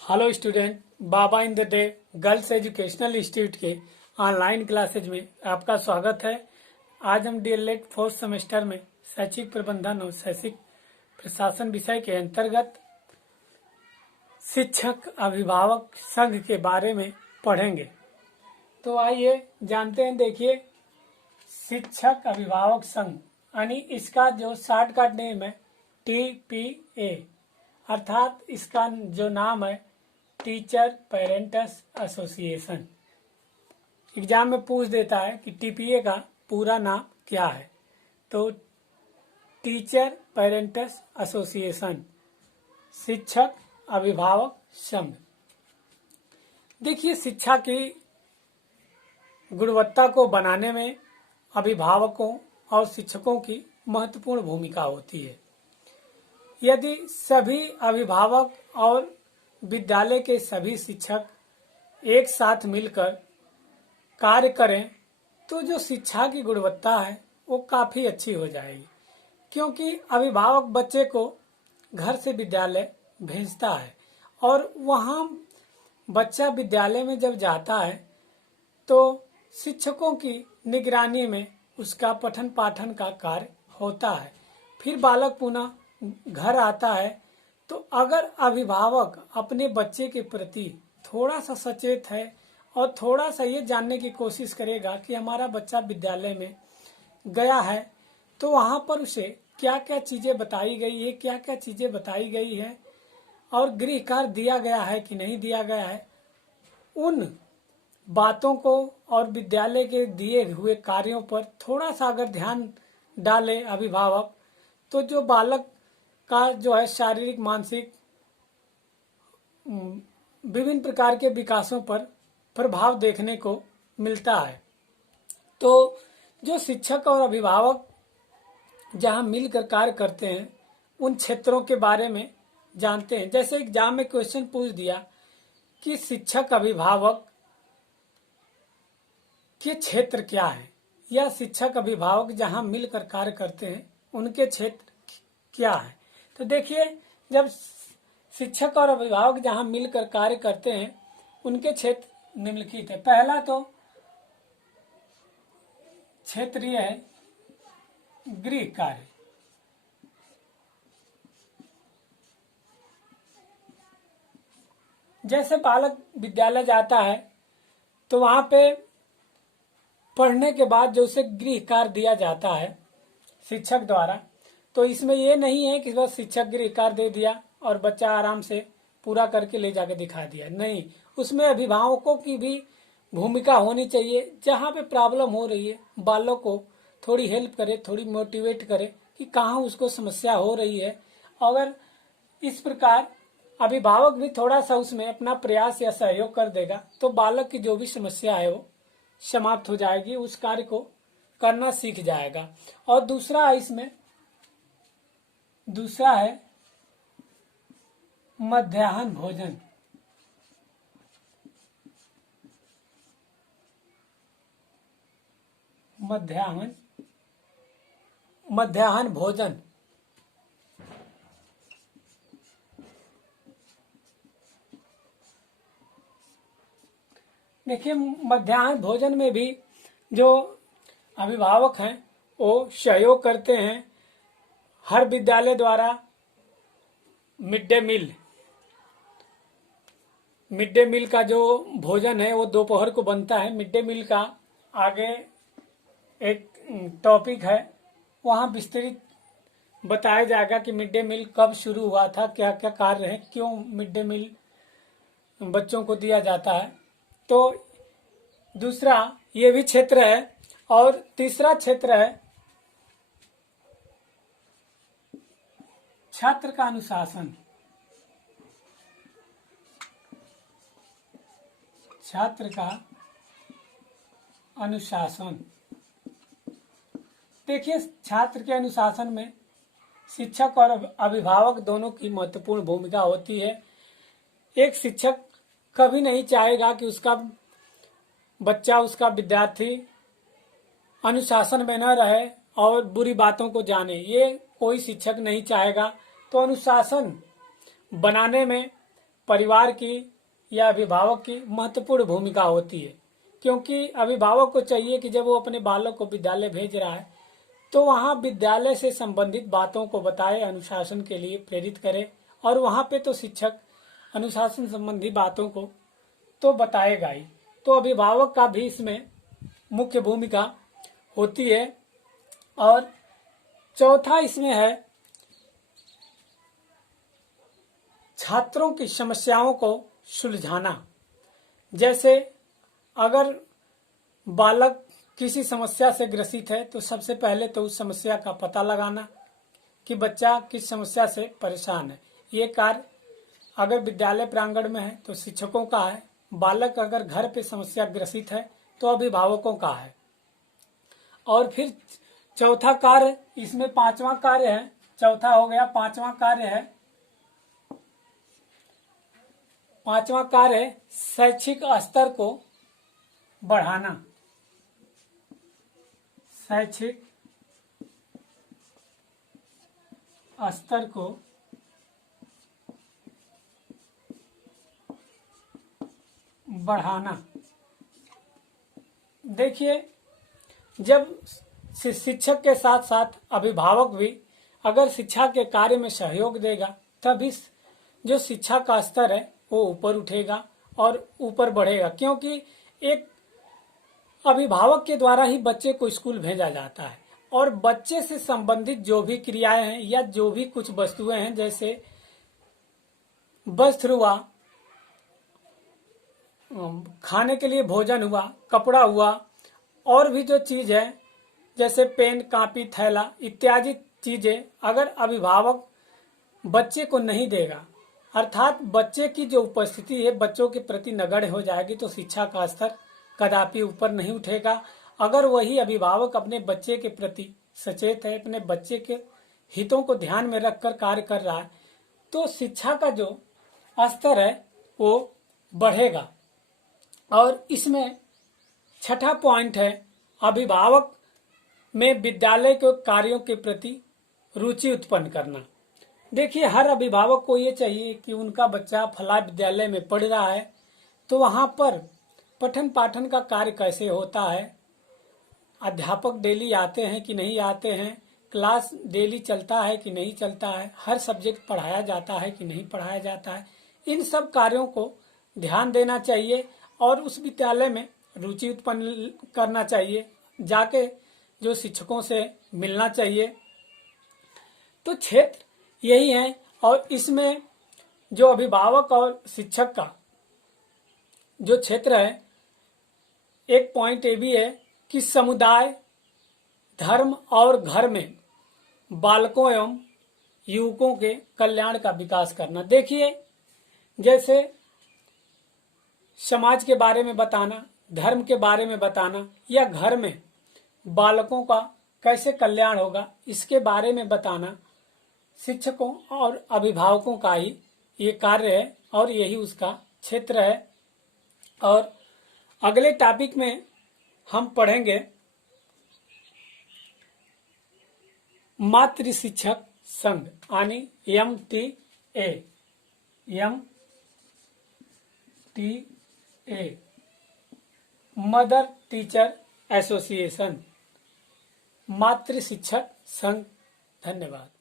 Hello student, Baba in the day girls educational institute के online classes में आपका स्वागत है। आज हम डीएलएड फोर्थ सेमेस्टर में शैक्षिक प्रबंधन और शैक्षिक प्रशासन विषय के अंतर्गत शिक्षक अभिभावक संघ के बारे में पढ़ेंगे। तो आइए जानते हैं। देखिए, शिक्षक अभिभावक संघ यानी इसका जो शॉर्टकट नेम है TPA, अर्थात इसका जो नाम है टीचर पेरेंट्स एसोसिएशन। एग्जाम में पूछ देता है कि टीपीए का पूरा नाम क्या है, तो टीचर पेरेंट्स एसोसिएशन, शिक्षक अभिभावक संघ। देखिए, शिक्षा की गुणवत्ता को बनाने में अभिभावकों और शिक्षकों की महत्वपूर्ण भूमिका होती है। यदि सभी अभिभावक और विद्यालय के सभी शिक्षक एक साथ मिलकर कार्य करें तो जो शिक्षा की गुणवत्ता है वो काफी अच्छी हो जाएगी, क्योंकि अभिभावक बच्चे को घर से विद्यालय भेजता है और वहाँ बच्चा विद्यालय में जब जाता है तो शिक्षकों की निगरानी में उसका पठन पाठन का कार्य होता है। फिर बालक पुनः घर आता है, तो अगर अभिभावक अपने बच्चे के प्रति थोड़ा सा सचेत है और थोड़ा सा ये जानने की कोशिश करेगा कि हमारा बच्चा विद्यालय में गया है तो वहाँ पर उसे क्या क्या चीजें बताई गई है, क्या क्या चीजें बताई गई है और गृह कार्य दिया गया है कि नहीं दिया गया है, उन बातों को और विद्यालय के दिए हुए कार्यों पर थोड़ा सा अगर ध्यान डाले अभिभावक, तो जो बालक का जो है शारीरिक मानसिक विभिन्न प्रकार के विकासों पर प्रभाव देखने को मिलता है। तो जो शिक्षक और अभिभावक जहां मिलकर कार्य करते हैं उन क्षेत्रों के बारे में जानते हैं। जैसे एग्जाम में क्वेश्चन पूछ दिया कि शिक्षक अभिभावक के क्षेत्र क्या है, या शिक्षक अभिभावक जहां मिलकर कार्य करते हैं उनके क्षेत्र क्या है। तो देखिए, जब शिक्षक और अभिभावक जहां मिलकर कार्य करते हैं उनके क्षेत्र निम्नलिखित है। पहला तो क्षेत्र यह है गृह कार्य। जैसे बालक विद्यालय जाता है तो वहां पे पढ़ने के बाद जो उसे गृह कार्य दिया जाता है शिक्षक द्वारा, तो इसमें ये नहीं है कि बस शिक्षक गृह कार्य दे दिया और बच्चा आराम से पूरा करके ले जाके दिखा दिया। नहीं, उसमें अभिभावकों की भी भूमिका होनी चाहिए। जहाँ पे प्रॉब्लम हो रही है बालक को थोड़ी हेल्प करे, थोड़ी मोटिवेट करे कि कहाँ उसको समस्या हो रही है। अगर इस प्रकार अभिभावक भी थोड़ा सा उसमें अपना प्रयास या सहयोग कर देगा तो बालक की जो भी समस्या है वो समाप्त हो जाएगी, उस कार्य को करना सीख जाएगा। और दूसरा है मध्याह्न भोजन। मध्याह्न भोजन देखिए, मध्याह्न भोजन में भी जो अभिभावक हैं वो सहयोग करते हैं। हर विद्यालय द्वारा मिड डे मील का जो भोजन है वो दोपहर को बनता है। मिड डे मील का आगे एक टॉपिक है, वहाँ विस्तृत बताया जाएगा कि मिड डे मील कब शुरू हुआ था, क्या क्या कार्य है, क्यों मिड डे मील बच्चों को दिया जाता है। तो दूसरा ये भी क्षेत्र है। और तीसरा क्षेत्र है छात्र का अनुशासन। छात्र का अनुशासन देखिए, छात्र के अनुशासन में शिक्षक और अभिभावक दोनों की महत्वपूर्ण भूमिका होती है। एक शिक्षक कभी नहीं चाहेगा कि उसका बच्चा, उसका विद्यार्थी अनुशासन में न रहे और बुरी बातों को जाने, ये कोई शिक्षक नहीं चाहेगा। तो अनुशासन बनाने में परिवार की या अभिभावक की महत्वपूर्ण भूमिका होती है, क्योंकि अभिभावक को चाहिए कि जब वो अपने बालक को विद्यालय भेज रहा है तो वहाँ विद्यालय से संबंधित बातों को बताए, अनुशासन के लिए प्रेरित करे। और वहाँ पे तो शिक्षक अनुशासन संबंधी बातों को तो बताएगा ही, तो अभिभावक का भी इसमें मुख्य भूमिका होती है। और चौथा इसमें है छात्रों की समस्याओं को सुलझाना। जैसे अगर बालक किसी समस्या से ग्रसित है तो सबसे पहले तो उस समस्या का पता लगाना कि बच्चा किस समस्या से परेशान है। ये कार्य अगर विद्यालय प्रांगण में है तो शिक्षकों का है, बालक अगर घर पे समस्या ग्रसित है तो अभिभावकों का है। और फिर चौथा कार्य, इसमें पांचवा कार्य है, चौथा हो गया, पांचवा कार्य है शैक्षिक स्तर को बढ़ाना। शैक्षिक स्तर को बढ़ाना। देखिए, जब शिक्षक के साथ साथ अभिभावक भी अगर शिक्षा के कार्य में सहयोग देगा तभी जो शिक्षा का स्तर है वो ऊपर उठेगा और ऊपर बढ़ेगा, क्योंकि एक अभिभावक के द्वारा ही बच्चे को स्कूल भेजा जाता है। और बच्चे से संबंधित जो भी क्रियाएं हैं या जो भी कुछ वस्तुएं हैं, जैसे वस्त्र हुआ, खाने के लिए भोजन हुआ, कपड़ा हुआ, और भी जो चीज है जैसे पेन, कापी, थैला इत्यादि चीजें अगर अभिभावक बच्चे को नहीं देगा, अर्थात बच्चे की जो उपस्थिति है बच्चों के प्रति नगण्य हो जाएगी, तो शिक्षा का स्तर कदापि ऊपर नहीं उठेगा। अगर वही अभिभावक अपने बच्चे के प्रति सचेत है, अपने बच्चे के हितों को ध्यान में रखकर कार्य कर रहा है, तो शिक्षा का जो स्तर है वो बढ़ेगा। और इसमें छठा पॉइंट है अभिभावक में विद्यालय के कार्यों के प्रति रुचि उत्पन्न करना। देखिए, हर अभिभावक को ये चाहिए कि उनका बच्चा फला विद्यालय में पढ़ रहा है तो वहां पर पठन पाठन का कार्य कैसे होता है, अध्यापक डेली आते हैं कि नहीं आते हैं, क्लास डेली चलता है कि नहीं चलता है, हर सब्जेक्ट पढ़ाया जाता है कि नहीं पढ़ाया जाता है, इन सब कार्यों को ध्यान देना चाहिए और उस विद्यालय में रुचि उत्पन्न करना चाहिए, जाके जो शिक्षकों से मिलना चाहिए। तो क्षेत्र यही है। और इसमें जो अभिभावक और शिक्षक का जो क्षेत्र है, एक पॉइंट ये भी है कि समुदाय, धर्म और घर में बालकों एवं युवकों के कल्याण का विकास करना। देखिए, जैसे समाज के बारे में बताना, धर्म के बारे में बताना, या घर में बालकों का कैसे कल्याण होगा इसके बारे में बताना शिक्षकों और अभिभावकों का ही ये कार्य है और यही उसका क्षेत्र है। और अगले टॉपिक में हम पढ़ेंगे मातृ शिक्षक संघ यानी MTA, मदर टीचर एसोसिएशन, मातृ शिक्षक संघ। धन्यवाद।